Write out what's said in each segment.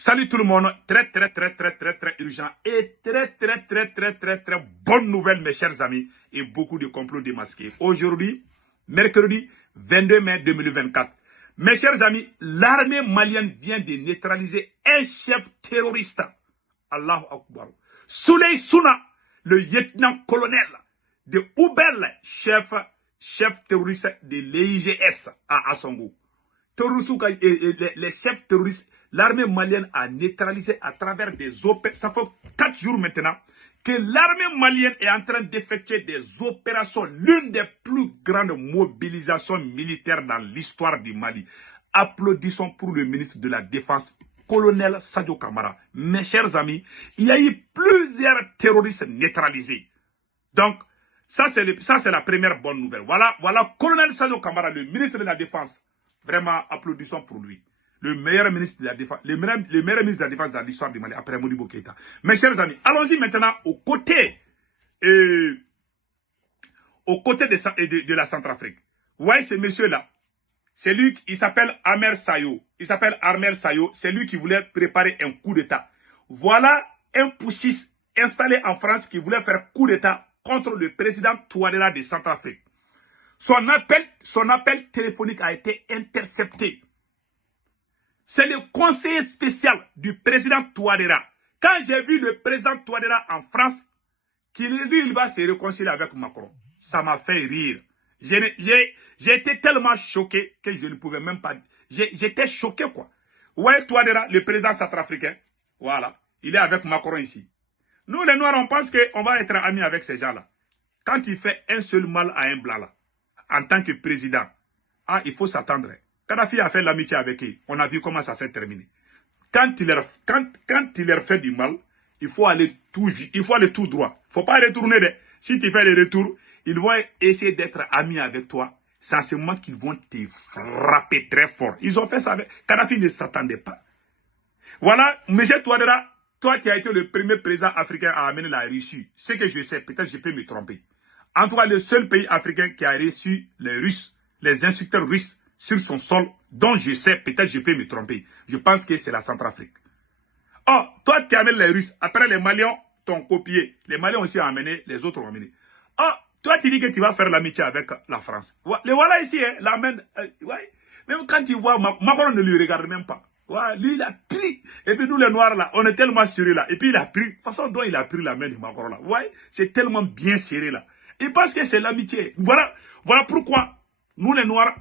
Salut tout le monde, très urgent et très bonne nouvelle mes chers amis et beaucoup de complots démasqués. Aujourd'hui, mercredi 22 mai 2024, mes chers amis, l'armée malienne vient de neutraliser un chef terroriste. Allahu Akbar. Souley Souna, le lieutenant-colonel de Oubel, chef terroriste de l'IGS à Assongo. Les chefs terroristes, l'armée malienne a neutralisé à travers des opérations. Ça fait 4 jours maintenant que l'armée malienne est en train d'effectuer des opérations, l'une des plus grandes mobilisations militaires dans l'histoire du Mali. Applaudissons pour le ministre de la Défense, colonel Sadio Kamara. Mes chers amis, il y a eu plusieurs terroristes neutralisés. Donc, ça c'est la première bonne nouvelle. Voilà, colonel Sadio Kamara, le ministre de la Défense. Vraiment, applaudissons pour lui. Le meilleur ministre de la Défense, le meilleur ministre de la Défense dans l'histoire du Mali, après Modibo Keïta. Mes chers amis, allons-y maintenant aux côtés de la Centrafrique. Vous voyez ce monsieur-là, c'est lui, il s'appelle Amer Sayo. C'est lui qui voulait préparer un coup d'État. Voilà un putschiste installé en France qui voulait faire coup d'État contre le président Touadéra de Centrafrique. Son appel téléphonique a été intercepté. C'est le conseiller spécial du président Touadéra. Quand j'ai vu le président Touadéra en France, il va se réconcilier avec Macron. Ça m'a fait rire. J'ai été tellement choqué que je ne pouvais même pas... J'étais choqué, quoi. Ouais, Touadéra, le président centrafricain, voilà, il est avec Macron ici. Nous, les Noirs, on pense qu'on va être amis avec ces gens-là. Quand il fait un seul mal à un blanc, là, en tant que président, il faut s'attendre. Kadhafi a fait l'amitié avec eux. On a vu comment ça s'est terminé. Quand il leur fait du mal, il faut aller tout droit. Il ne faut pas retourner. Si tu fais le retour, ils vont essayer d'être amis avec toi. C'est en ce moment qu'ils vont te frapper très fort. Ils ont fait ça avec... Kadhafi ne s'attendait pas. Voilà, M. Touadéra, toi qui as été le premier président africain à amener la Russie. Ce que je sais, peut-être je peux me tromper. En tout cas, le seul pays africain qui a reçu les Russes, les instructeurs russes sur son sol, dont je sais, peut-être je peux me tromper. Je pense que c'est la Centrafrique. Oh, toi qui amènes les Russes, après les Maliens t'ont copié. Les Maliens aussi ont amené, les autres ont amené. Oh, toi tu dis que tu vas faire l'amitié avec la France. Les voilà ici, hein, la main. Ouais. Même quand tu vois, Macron ne lui regarde même pas. Ouais, lui, il a pris. Et puis nous, les Noirs, là, on est tellement serrés là. Et puis il a pris. De toute façon, dont il a pris la main de Macron là. Ouais, c'est tellement bien serré là. Il pense que c'est l'amitié. Voilà pourquoi nous les Noirs,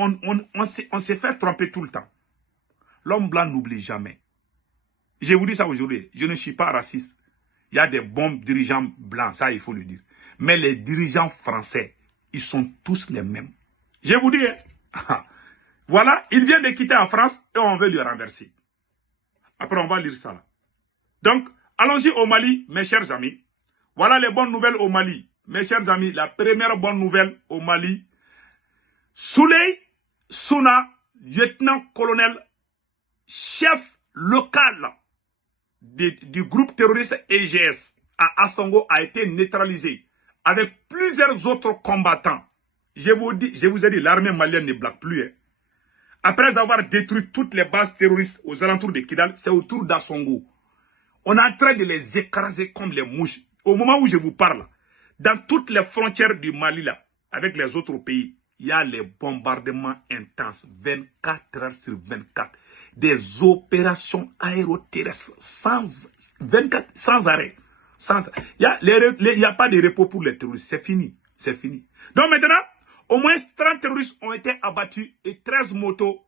on s'est fait tromper tout le temps. L'homme blanc n'oublie jamais. Je vous dis ça aujourd'hui. Je ne suis pas raciste. Il y a des bons dirigeants blancs, ça il faut le dire. Mais les dirigeants français, ils sont tous les mêmes. Je vous dis, hein? Voilà, il vient de quitter en France et on veut lui renverser. Après, on va lire ça là. Donc, allons-y au Mali, mes chers amis. Voilà les bonnes nouvelles au Mali. Mes chers amis, la première bonne nouvelle au Mali. Souley Souna, lieutenant-colonel, chef local du groupe terroriste IGS à Assongo a été neutralisé avec plusieurs autres combattants. Je vous ai dit, l'armée malienne ne blague plus. Hein. Après avoir détruit toutes les bases terroristes aux alentours de Kidal, c'est autour d'Assongo. On est en train de les écraser comme les mouches. Au moment où je vous parle, dans toutes les frontières du Mali, là, avec les autres pays, il y a les bombardements intenses, 24 heures sur 24. Des opérations aéroterrestres sans arrêt. Il n'y a pas de repos pour les terroristes. C'est fini. C'est fini. Donc maintenant, au moins 30 terroristes ont été abattus et 13 motos,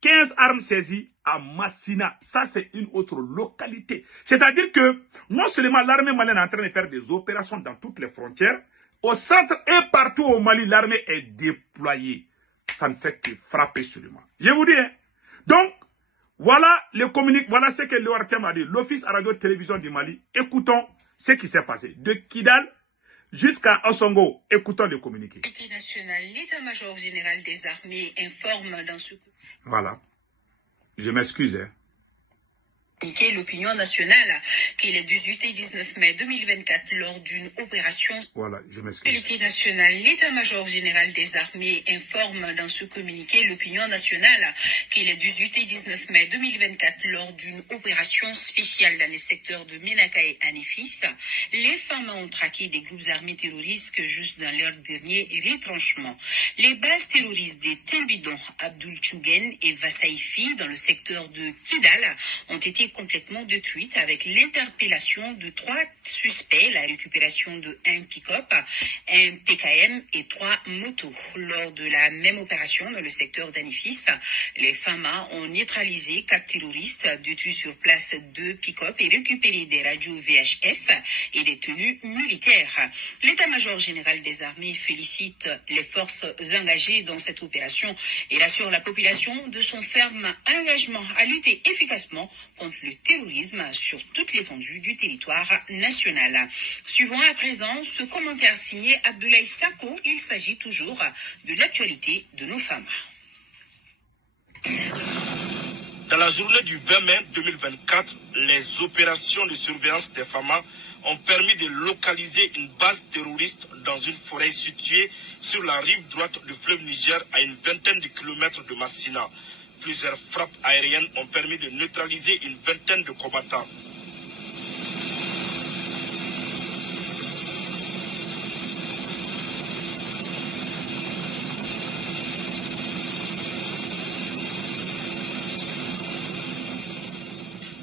15 armes saisies à Massina. Ça, c'est une autre localité. C'est-à-dire que non seulement l'armée malienne est en train de faire des opérations dans toutes les frontières, au centre et partout au Mali, l'armée est déployée. Ça ne fait que frapper sur le Mali. Je vous dis, hein. Donc, voilà voilà ce que l'ORTM a dit. L'Office radio-télévision du Mali. Écoutons ce qui s'est passé. De Kidal jusqu'à Assongo, écoutons le communiqué. L'état-major général des armées informe dans ce... Voilà. Je m'excuse. Hein. L'opinion nationale qui le 18 et 19 mai 2024 lors d'une opération. Voilà, je m'excuse. L'unité nationale, l'état-major général des armées informe dans ce communiqué l'opinion nationale qui le 18 et 19 mai 2024 lors d'une opération spéciale dans les secteurs de Menaka et Anifis, les femmes ont traqué des groupes armés terroristes juste dans leur dernier retranchement. Les bases terroristes des Tembidon, Abdul Tchougen et Vassaifi dans le secteur de Kidal ont été complètement détruite avec l'interpellation de 3 suspects, la récupération de 1 pick-up, un PKM et 3 motos. Lors de la même opération dans le secteur d'Anifis, les FAMA ont neutralisé 4 terroristes, détruit sur place 2 pick-up et récupéré des radios VHF et des tenues militaires. L'état-major général des armées félicite les forces engagées dans cette opération et rassure la population de son ferme engagement à lutter efficacement contre le terrorisme sur toute l'étendue du territoire national. Suivons à présent ce commentaire signé Abdoulaye Sako. Il s'agit toujours de l'actualité de nos femmes. Dans la journée du 20 mai 2024, les opérations de surveillance des FAMA ont permis de localiser une base terroriste dans une forêt située sur la rive droite du fleuve Niger à une vingtaine de kilomètres de Massina. Plusieurs frappes aériennes ont permis de neutraliser une vingtaine de combattants.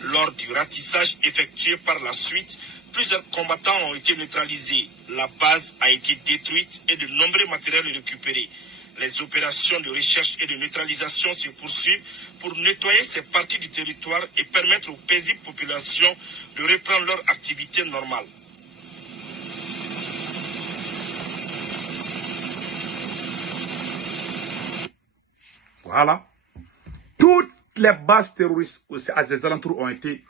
Lors du ratissage effectué par la suite, plusieurs combattants ont été neutralisés. La base a été détruite et de nombreux matériels récupérés. Les opérations de recherche et de neutralisation se poursuivent pour nettoyer ces parties du territoire et permettre aux paisibles populations de reprendre leur activité normale. Voilà. Toutes les bases terroristes à ces alentours ont été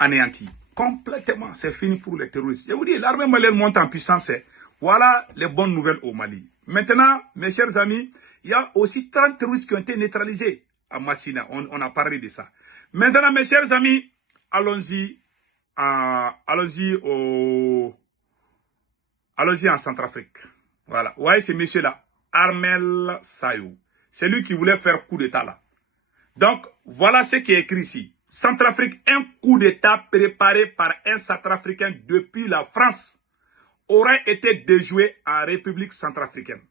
anéanties. Complètement. C'est fini pour les terroristes. Je vous dis, l'armée malienne monte en puissance. Voilà les bonnes nouvelles au Mali. Maintenant, mes chers amis, il y a aussi 30 terroristes qui ont été neutralisés à Massina. On a parlé de ça. Maintenant, mes chers amis, allons-y en Centrafrique. Voilà. Vous voyez ce monsieur-là, Armel Sayou. C'est lui qui voulait faire coup d'État là. Donc, voilà ce qui est écrit ici. Centrafrique, un coup d'État préparé par un Centrafricain depuis la France aurait été déjoué en République centrafricaine.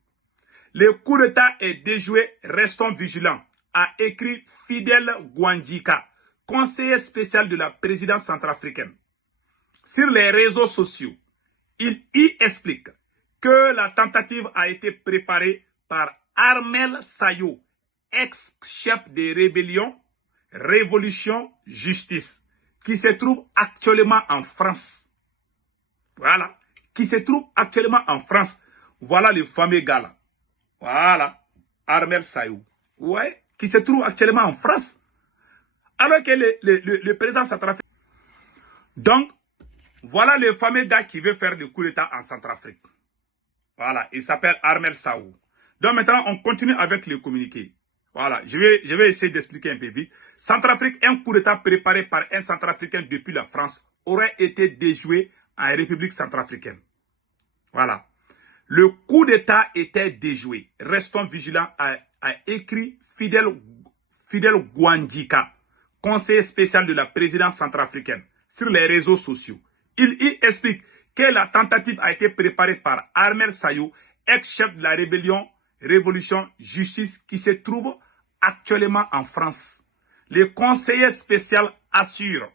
Le coup d'État est déjoué, restons vigilants, a écrit Fidel Guandika, conseiller spécial de la présidence centrafricaine. Sur les réseaux sociaux, il y explique que la tentative a été préparée par Armel Sayou, ex-chef des rébellions, Révolution, Justice, qui se trouve actuellement en France. Voilà. Qui se trouve actuellement en France. Voilà le fameux gars là. Voilà. Armel Sayou. Ouais. Qui se trouve actuellement en France. Alors que le président centrafricain. Donc, voilà le fameux gars qui veut faire le coup d'État en Centrafrique. Voilà. Il s'appelle Armel Sayou. Donc maintenant, on continue avec le communiqué. Voilà. Je vais essayer d'expliquer un peu vite. Centrafrique, un coup d'État préparé par un Centrafricain depuis la France aurait été déjoué en République centrafricaine. Voilà. Le coup d'État était déjoué. Restons vigilants, a écrit Fidel Guandika, conseiller spécial de la présidence centrafricaine, sur les réseaux sociaux. Il y explique que la tentative a été préparée par Armel Sayou, ex-chef de la rébellion Révolution Justice, qui se trouve actuellement en France. Le conseiller spécial assure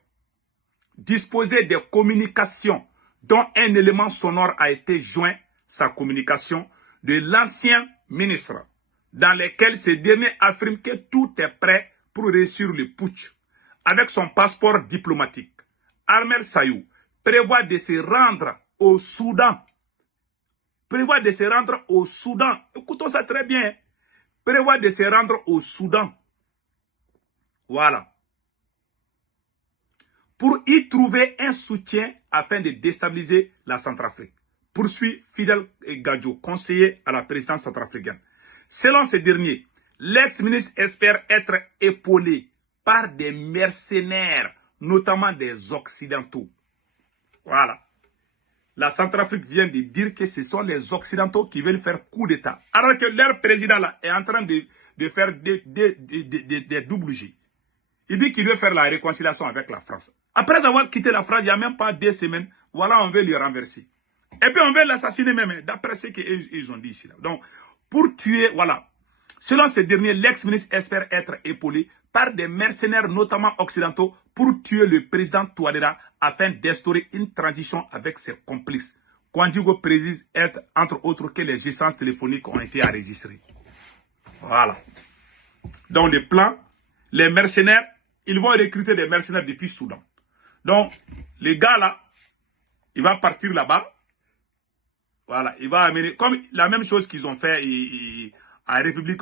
disposer des communications dont un élément sonore a été joint, sa communication, de l'ancien ministre, dans lesquelles ce dernier affirme que tout est prêt pour réussir le putsch. Avec son passeport diplomatique, Armel Sayou prévoit de se rendre au Soudan. Écoutons ça très bien. Prévoit de se rendre au Soudan. Voilà. Pour y trouver un soutien afin de déstabiliser la Centrafrique. Poursuit Fidel Gadjo, conseiller à la présidence centrafricaine. Selon ce dernier, l'ex-ministre espère être épaulé par des mercenaires, notamment des Occidentaux. Voilà. La Centrafrique vient de dire que ce sont les Occidentaux qui veulent faire coup d'État. Alors que leur président là est en train de faire des doubles G. Il dit qu'il veut faire la réconciliation avec la France. Après avoir quitté la France, il n'y a même pas 2 semaines, voilà, on veut le renverser. Et puis on veut l'assassiner même, d'après ce qu'ils ont dit ici. Là. Donc, pour tuer, voilà. Selon ces derniers, l'ex-ministre espère être épaulé par des mercenaires, notamment occidentaux, pour tuer le président Touadéra afin d'instaurer une transition avec ses complices. Kouandjigo précise être, entre autres, que les essences téléphoniques ont été enregistrées. Voilà. Donc, le plan, les mercenaires, ils vont recruter des mercenaires depuis Soudan. Donc, les gars là, il va partir là-bas. Voilà, il va amener, comme la même chose qu'ils ont fait en République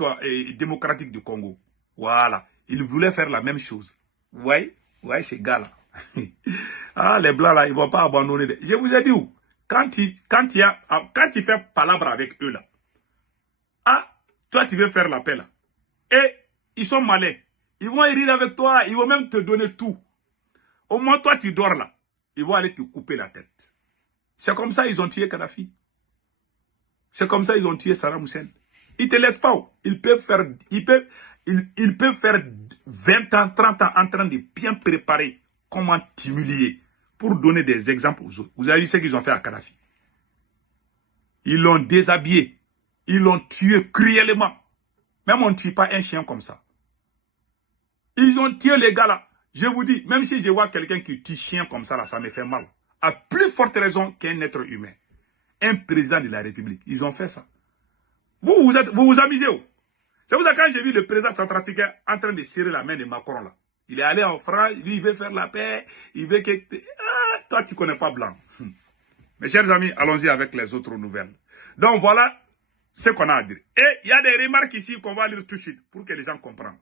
démocratique du Congo. Voilà, ils voulaient faire la même chose. Ouais, ces gars-là. Ah, les blancs là, ils ne vont pas abandonner. Je vous ai dit où? Quand tu fais palabre avec eux là, ah, toi tu veux faire la paix là. Et ils sont malins. Ils vont rire avec toi, ils vont même te donner tout. Au moins toi tu dors là, ils vont aller te couper la tête. C'est comme ça ils ont tué Kadhafi. C'est comme ça ils ont tué Saddam Hussein. Ils ne te laissent pas. Ils peuvent faire 20 ans, 30 ans en train de bien préparer comment t'humilier pour donner des exemples aux autres. Vous avez vu ce qu'ils ont fait à Kadhafi. Ils l'ont déshabillé. Ils l'ont tué cruellement. Même on ne tue pas un chien comme ça. Ils ont tué les gars là. Je vous dis, même si je vois quelqu'un qui tue chien comme ça là, ça me fait mal. À plus forte raison qu'un être humain. Un président de la République. Ils ont fait ça. Vous vous amusez où? C'est pour ça que quand j'ai vu le président centrafricain en train de serrer la main de Macron là. Il est allé en France, lui, il veut faire la paix, il veut que... Ah, toi, tu ne connais pas Blanc. Mes chers amis, allons-y avec les autres nouvelles. Donc, voilà ce qu'on a à dire. Et il y a des remarques ici qu'on va lire tout de suite pour que les gens comprennent.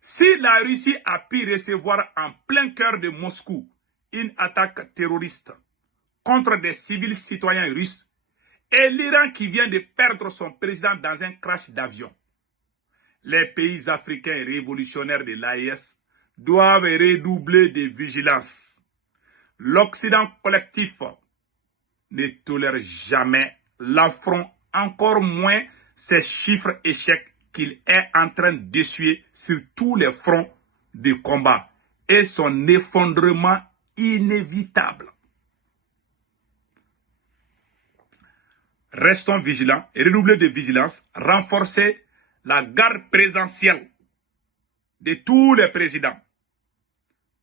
Si la Russie a pu recevoir en plein cœur de Moscou une attaque terroriste contre des civils citoyens russes et l'Iran qui vient de perdre son président dans un crash d'avion, les pays africains révolutionnaires de l'AES doivent redoubler de vigilance. L'Occident collectif ne tolère jamais l'affront, encore moins ces chiffres échecs qu'il est en train d'essuyer sur tous les fronts de combat et son effondrement inévitable. Restons vigilants et redoubler de vigilance, renforcer la garde présidentielle de tous les présidents.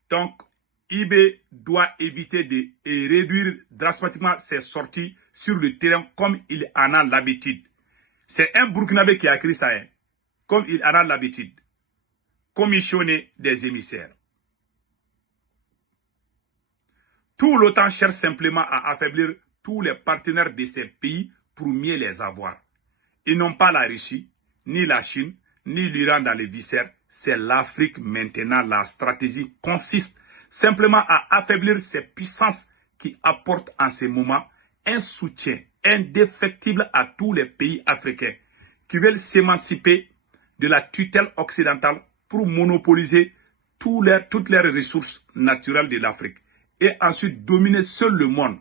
Donc, IB doit éviter de réduire drastiquement ses sorties sur le terrain comme il en a l'habitude. C'est un Burkinabé qui a écrit ça, hein, comme il en a l'habitude. Commissionner des émissaires. Tout l'OTAN cherche simplement à affaiblir tous les partenaires de ces pays pour mieux les avoir. Ils n'ont pas la Russie, ni la Chine, ni l'Iran dans les viscères. C'est l'Afrique maintenant. La stratégie consiste simplement à affaiblir ces puissances qui apportent en ce moment un soutien indéfectible à tous les pays africains qui veulent s'émanciper de la tutelle occidentale pour monopoliser toutes les ressources naturelles de l'Afrique et ensuite dominer seul le monde.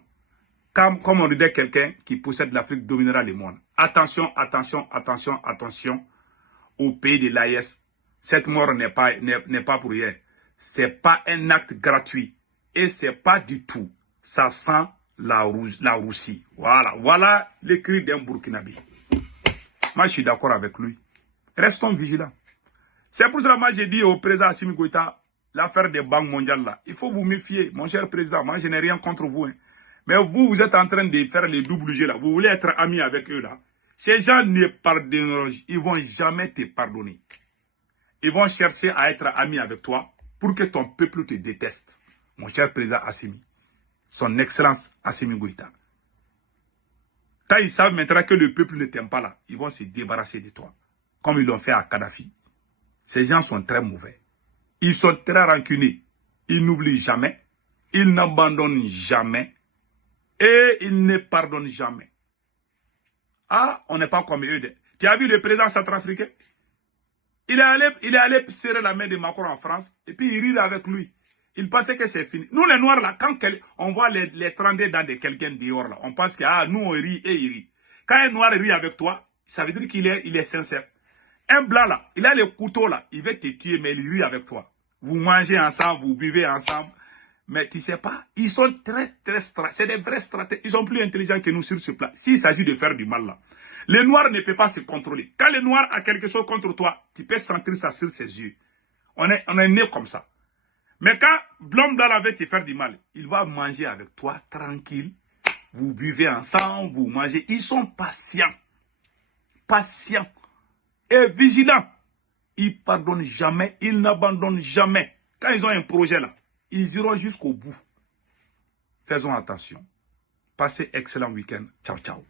Comme on disait, quelqu'un qui possède l'Afrique dominera le monde. Attention, attention, attention, attention au pays de l'AES. Cette mort n'est pas pour rien. C'est pas un acte gratuit. Et c'est pas du tout. Ça sent la Russie. Voilà les cris d'un Burkinabé. Moi, je suis d'accord avec lui. Restons vigilants. C'est pour cela que moi, j'ai dit au président Assimi Goïta, l'affaire des banques mondiales là, il faut vous méfier, mon cher président. Moi, je n'ai rien contre vous. Hein. Mais vous êtes en train de faire les doubles jeux là. Vous voulez être ami avec eux là. Ces gens ne pardonneront, ils vont jamais te pardonner. Ils vont chercher à être amis avec toi pour que ton peuple te déteste. Mon cher président Assimi. Son excellence Assimi Goïta. Quand ils savent maintenant que le peuple ne t'aime pas là, ils vont se débarrasser de toi. Comme ils l'ont fait à Kadhafi. Ces gens sont très mauvais. Ils sont très rancuniers. Ils n'oublient jamais. Ils n'abandonnent jamais. Et ils ne pardonnent jamais. Ah, on n'est pas comme eux. Tu as vu le président centrafricain? Il est allé serrer la main de Macron en France et puis il rit avec lui. Il pensait que c'est fini. Nous, les Noirs, là, quand on voit les trender dans quelqu'un dehors, là, on pense que nous, on rit et il rit. Quand un Noir rit avec toi, ça veut dire qu'il est sincère. Un Blanc, là, il a le couteau, là, il veut te tuer, mais il rit avec toi. Vous mangez ensemble, vous buvez ensemble. Mais tu sais pas, ils sont très c'est des vrais stratèges. Ils sont plus intelligents que nous sur ce plan. S'il s'agit de faire du mal, là. Le Noir ne peut pas se contrôler. Quand le Noir a quelque chose contre toi, tu peux sentir ça sur ses yeux. On est né comme ça. Mais quand l'homme dans la veut te faire du mal, il va manger avec toi tranquille. Vous buvez ensemble, vous mangez. Ils sont patients. Patients. Et vigilants. Ils pardonnent jamais. Ils n'abandonnent jamais. Quand ils ont un projet là, ils iront jusqu'au bout. Faisons attention. Passez excellent week-end. Ciao, ciao.